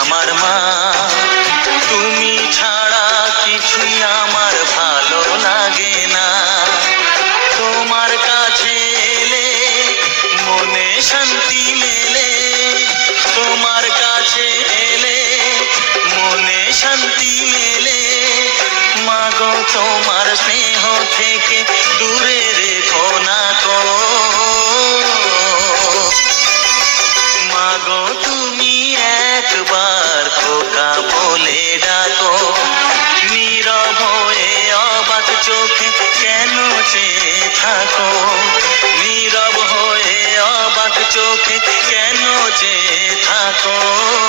আমার মা। তুমি ছাড়া কিছুই আমার ভালো লাগে না। তোমার কাছে এলে মনে শান্তি মেলে। তোমার কাছে এলে মনে শান্তি মেলে। মাগো, তোমার স্নেহ থেকে দূরে চোখে কেন চেয়ে থাকো? নীরব হয়ে অবাক চোখে কেন চেয়ে থাকো?